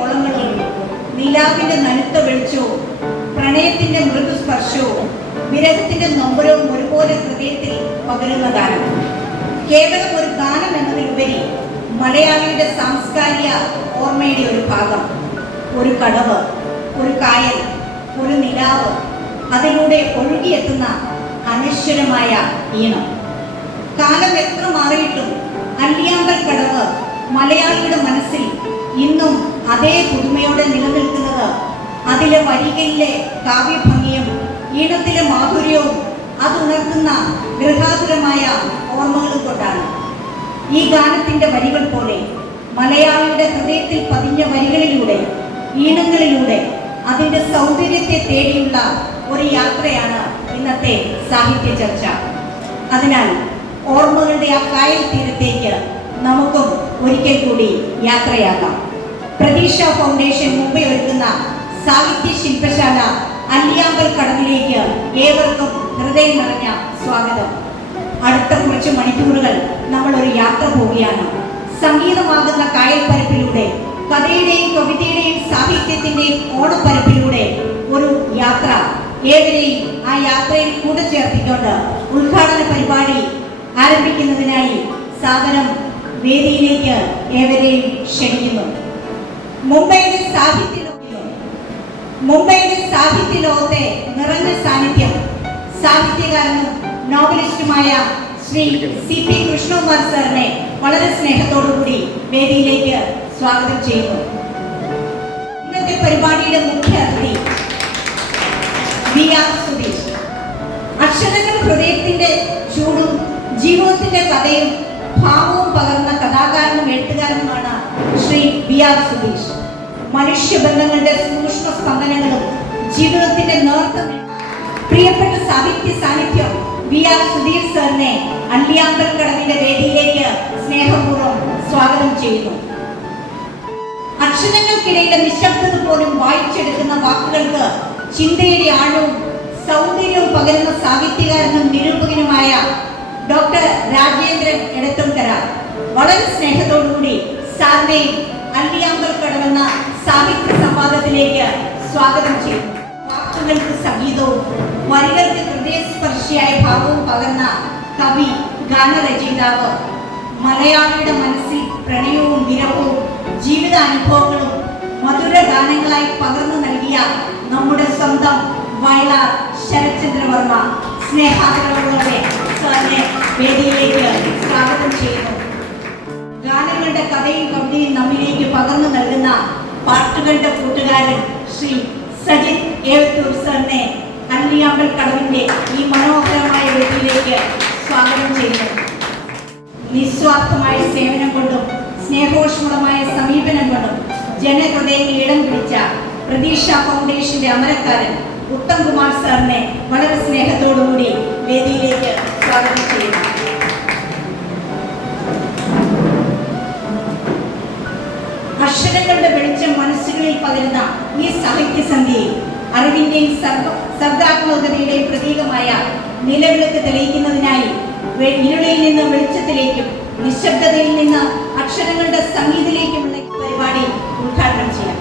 ഓളങ്ങളും നിലാവിന്റെ നനുത്ത വെളിച്ചവും പ്രണയത്തിന്റെ മൃദുസ്പർശവും വിരഹത്തിന്റെ നൊമ്പരവും ഒരുപോലെ ഹൃദയത്തിൽ പകരുന്ന ഗാനം. കേവലം ഒരു ഗാനം എന്നതിലുപരി മലയാളിയുടെ സാംസ്കാരിക ഓർമ്മയുടെ ഒരു ഭാഗം. ഒരു കടവ്, ഒരു കായൽ, ഒരു നിലാവ്, അതിലൂടെ ഒഴുകിയെത്തുന്ന അനശ്വരമായ ഈണം. കാലം എത്ര മാറിയിട്ടും അല്ലിയാമ്പൽ കടവ് മലയാളിയുടെ മനസ്സിൽ ഇന്നും അതേ പുതുമയോടെ നിലനിൽക്കുന്നത് അതിലെ വരികളിലെ കാവ്യഭംഗിയും ഈണത്തിലെ മാധുര്യവും അതുണർത്തുന്ന ഗൃഹാതുരമായ ഓർമ്മകളും കൊണ്ടാണ്. ഈ ഗാനത്തിന്റെ വരികൾ പോലെ മലയാളിയുടെ ഹൃദയത്തിൽ പതിഞ്ഞ വരികളിലൂടെ, ഈണങ്ങളിലൂടെ അതിന്റെ സൗന്ദര്യത്തെ തേടിയുള്ള ഒരു യാത്രയാണ് ഇന്നത്തെ സാഹിത്യ ചർച്ച. അതിനാൽ ഓർമ്മകളുടെ ആ കായൽ തീരത്തേക്ക് നമുക്കും ഒരിക്കൽ കൂടി യാത്രയാകാം. പ്രതീക്ഷ ഫൗണ്ടേഷൻ മുംബൈ ഒരുക്കുന്ന സാഹിത്യ ശില്പശാല അല്ലിയാമ്പൽ കടവിലേക്ക് ഏവർക്കും ഹൃദയം നിറഞ്ഞ സ്വാഗതം. അടുത്ത കുറച്ച് മണിക്കൂറുകൾ നമ്മൾ ഒരു യാത്ര പോവുകയാണ്. സംഗീതമാകുന്ന കായൽപ്പരപ്പിലൂടെ, കഥയുടെയും കവിതയുടെയും സാഹിത്യത്തിന്റെയും ഓണപ്പരപ്പിലൂടെ ഒരു യാത്ര. ഏവരെയും ആ യാത്രയിൽ കൂടെ ചേർത്തിക്കൊണ്ട് ഉദ്ഘാടന പരിപാടി ആരംഭിക്കുന്നതിനായി സാദരം വേദിയിലേക്ക് ഏവരെയും ക്ഷണിക്കുന്നു. മുംബൈയുടെ സാഹിത്യ ലോകത്തെ നിറഞ്ഞ സാന്നിധ്യം സാഹിത്യകാരനും നോവലിസ്റ്റുമായ ശ്രീ CP കൃഷ്ണകുമാർ സാറിനെ വളരെ സ്നേഹത്തോടുകൂടി വേദിയിലേക്ക് സ്വാഗതം ചെയ്യുന്നു. ഇന്നത്തെ പരിപാടിയുടെ മുഖ്യ അതിഥി VR സുധീഷ്. അക്ഷരങ്ങൾ ഹൃദയത്തിന്റെ ചൂടും ജീവിതത്തിന്റെ കഥയും ഭാവവും പകർന്ന കഥാകാരനും എഴുത്തുകാരനുമാണ് ശ്രീ VR സുധീഷ്. മനുഷ്യബന്ധങ്ങളുടെ സൂക്ഷ്മ സ്പന്ദനങ്ങളും ജീവിതത്തിന്റെ നേർത്ത പ്രിയപ്പെട്ട സാഹിത്യ സാന്നിധ്യം VR സുധീഷ് സാറിനെ അല്ലിയാമ്പൽ കടവിന്റെ വേദിയിലേക്ക് സ്നേഹപൂർവ്വം സ്വാഗതം ചെയ്യുന്നു. അക്ഷരങ്ങൾക്കിടയിലെ നിശബ്ദത പോലും വായിച്ചെടുക്കുന്ന വാക്കുകൾക്ക് ചിന്തയുടെ ആഴവും സൗന്ദര്യവും പകരുന്ന സാഹിത്യകാരനും നിരൂപകനുമായ ഡോക്ടർ രാജേന്ദ്രൻ എടത്തുംകര വളരെ സ്നേഹത്തോടുകൂടി സാറിനെയും അല്ലിയാമ്പൽ കടവെന്ന സാഹിത്യ സംവാദത്തിലേക്ക് സ്വാഗതം ചെയ്യുന്നു. വാക്കുകൾക്ക് സംഗീതവും വരികൾക്ക് ഹൃദയസ്പർശിയായ ഭാവവും പകർന്ന കവി, ഗാനരചയിതാവ്, മലയാളിയുടെ മനസ്സിൽ പ്രണയവും വിരഹവും ജീവിതാനുഭവങ്ങളും മധുര ഗാനങ്ങളായി പകർന്നു നൽകിയ നമ്മുടെ സ്വന്തം വയലാർ ശരത്ചന്ദ്രവർമ്മ സ്നേഹാദരവുകളോടെ സാറിനെ വേദിയിലേക്ക് സ്വാഗതം ചെയ്യുന്നു. ഗാനങ്ങളുടെ കഥയും കവിതയും നമ്മിലേക്ക് പകർന്നു നൽകുന്ന പാട്ടുകളുടെ കൂട്ടുകാരൻ ശ്രീ സജിത് ഏവത്തൂർ സാറിനെ അല്ലിയാമ്പൽ കടവിന്റെ ഈ മനോഹരമായ വേദിയിലേക്ക് സ്വാഗതം ചെയ്യുന്നു. നിസ്വാർത്ഥമായ സേവനം കൊണ്ടും സ്നേഹോഷ്മളമായ സമീപനം കൊണ്ടും ജനഹൃദയത്തിൽ ഇടം പിടിച്ച പ്രതീക്ഷ ഫൗണ്ടേഷന്റെ അമരക്കാരൻ ഉത്തം കുമാർ സാറിനെ വളരെ സ്നേഹത്തോടുകൂടി വേദിയിലേക്ക് സ്വാഗതം ചെയ്യുന്നു. അക്ഷരങ്ങളുടെ വെളിച്ചം മനസ്സുകളിൽ പകരുന്ന ഈ സാഹിത്യസന്ധ്യയിൽ അറിവിന്റെയും സർഗാത്മകതയുടെയും പ്രതീകമായ നിലവിളക്ക് തെളിയിക്കുന്നതിനായി ഇരുളിൽ നിന്ന് വെളിച്ചത്തിലേക്കും നിശബ്ദതയിൽ നിന്ന് അക്ഷരങ്ങളുടെ സംഗീതത്തിലേക്കുമുള്ള പരിപാടി ഉദ്ഘാടനം ചെയ്യാം.